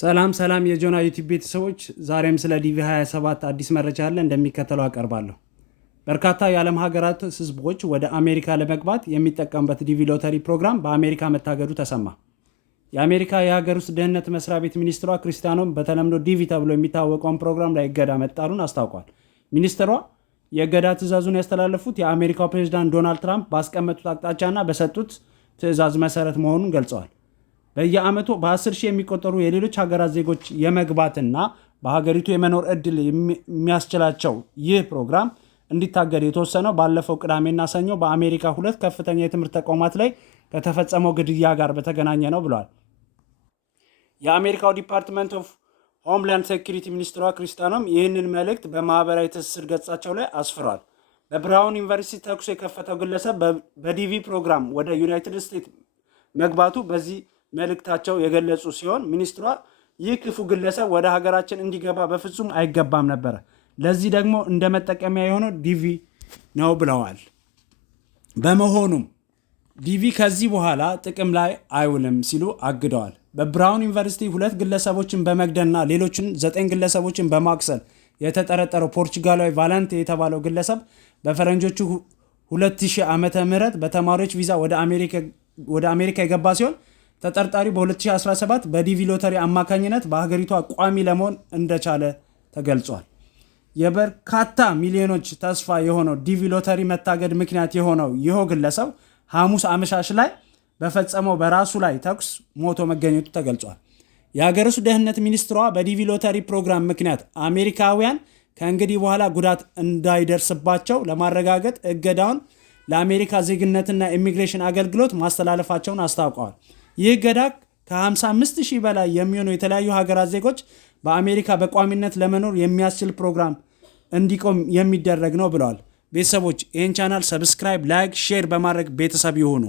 ሰላም የጆና ዩቲዩብ ቤተሰቦች ዛሬም ስለ ዲቪ 27 አዲስ መረጃ አለ እንደሚከተለው አቀርባለሁ። በርካታ የዓለም ሀገራት ህዝቦች ወደ አሜሪካ ለመግባት የሚጠቀሙበት ዲቪ ሎተሪ ፕሮግራም በአሜሪካ መታገዱ ተሰማ። የአሜሪካ የሀገር ውስጥ ደህንነት መስሪያ ቤት ሚኒስትሯ ክሪስቲያኖም በተለምዶ ዲቪ ተብሎ የሚታወቀውን ፕሮግራም ላይ እገዳ መጣሉን አስታውቋል። ሚኒስትሯ የእገዳ ትዕዛዙን ያስተላለፉት የአሜሪካው ፕሬዝዳንት ዶናልድ ትራምፕ ባስቀመጡት አቅጣጫና በሰጡት ትዕዛዝ መሰረት መሆኑን ገልጸዋል። በየዓመቱ በ10 ሺህ የሚቆጠሩ የሌሎች ሀገራት ዜጎች የመግባትና በሀገሪቱ የመኖር ዕድል የሚያስችላቸው ይህ ፕሮግራም እንዲታገድ የተወሰነው ባለፈው ቅዳሜና ሰኞ በአሜሪካ ሁለት ከፍተኛ የትምህርት ተቋማት ላይ ከተፈጸመው ግድያ ጋር በተገናኘ ነው ብለዋል። የአሜሪካው ዲፓርትመንት ኦፍ ሆምላንድ ሴኩሪቲ ሚኒስትሯ ክሪስቲያኖም ይህንን መልእክት በማህበራዊ ትስስር ገጻቸው ላይ አስፍረዋል። በብራውን ዩኒቨርሲቲ ተኩስ የከፈተው ግለሰብ በዲቪ ፕሮግራም ወደ ዩናይትድ ስቴትስ መግባቱ በዚህ መልእክታቸው የገለጹ ሲሆን ሚኒስትሯ ይህ ክፉ ግለሰብ ወደ ሀገራችን እንዲገባ በፍጹም አይገባም ነበር፣ ለዚህ ደግሞ እንደ መጠቀሚያ የሆነው ዲቪ ነው ብለዋል። በመሆኑም ዲቪ ከዚህ በኋላ ጥቅም ላይ አይውልም ሲሉ አግደዋል። በብራውን ዩኒቨርሲቲ ሁለት ግለሰቦችን በመግደልና ሌሎችን 9 ግለሰቦችን በማቁሰል የተጠረጠረው ፖርቹጋላዊ ቫላንቴ የተባለው ግለሰብ በፈረንጆቹ 2000 ዓመተ ምህረት በተማሪዎች ቪዛ ወደ አሜሪካ የገባ ሲሆን ተጠርጣሪው በ2017 በዲቪ ሎተሪ አማካኝነት በሀገሪቷ ቋሚ ለመሆን እንደቻለ ተገልጿል። የበርካታ ሚሊዮኖች ተስፋ የሆነው ዲቪ ሎተሪ መታገድ ምክንያት የሆነው ይኸው ግለሰብ ሐሙስ አመሻሽ ላይ በፈጸመው በራሱ ላይ ተኩስ ሞቶ መገኘቱ ተገልጿል። የሀገር ውስጥ ደህንነት ሚኒስትሯ በዲቪ ሎተሪ ፕሮግራም ምክንያት አሜሪካውያን ከእንግዲህ በኋላ ጉዳት እንዳይደርስባቸው ለማረጋገጥ እገዳውን ለአሜሪካ ዜግነትና ኢሚግሬሽን አገልግሎት ማስተላለፋቸውን አስታውቀዋል። ይህ እገዳ ከ55,000 በላይ የሚሆኑ የተለያዩ ሀገራት ዜጎች በአሜሪካ በቋሚነት ለመኖር የሚያስችል ፕሮግራም እንዲቆም የሚደረግ ነው ብለዋል። ቤተሰቦች ይህን ቻናል ሰብስክራይብ፣ ላይክ፣ ሼር በማድረግ ቤተሰብ ይሁኑ።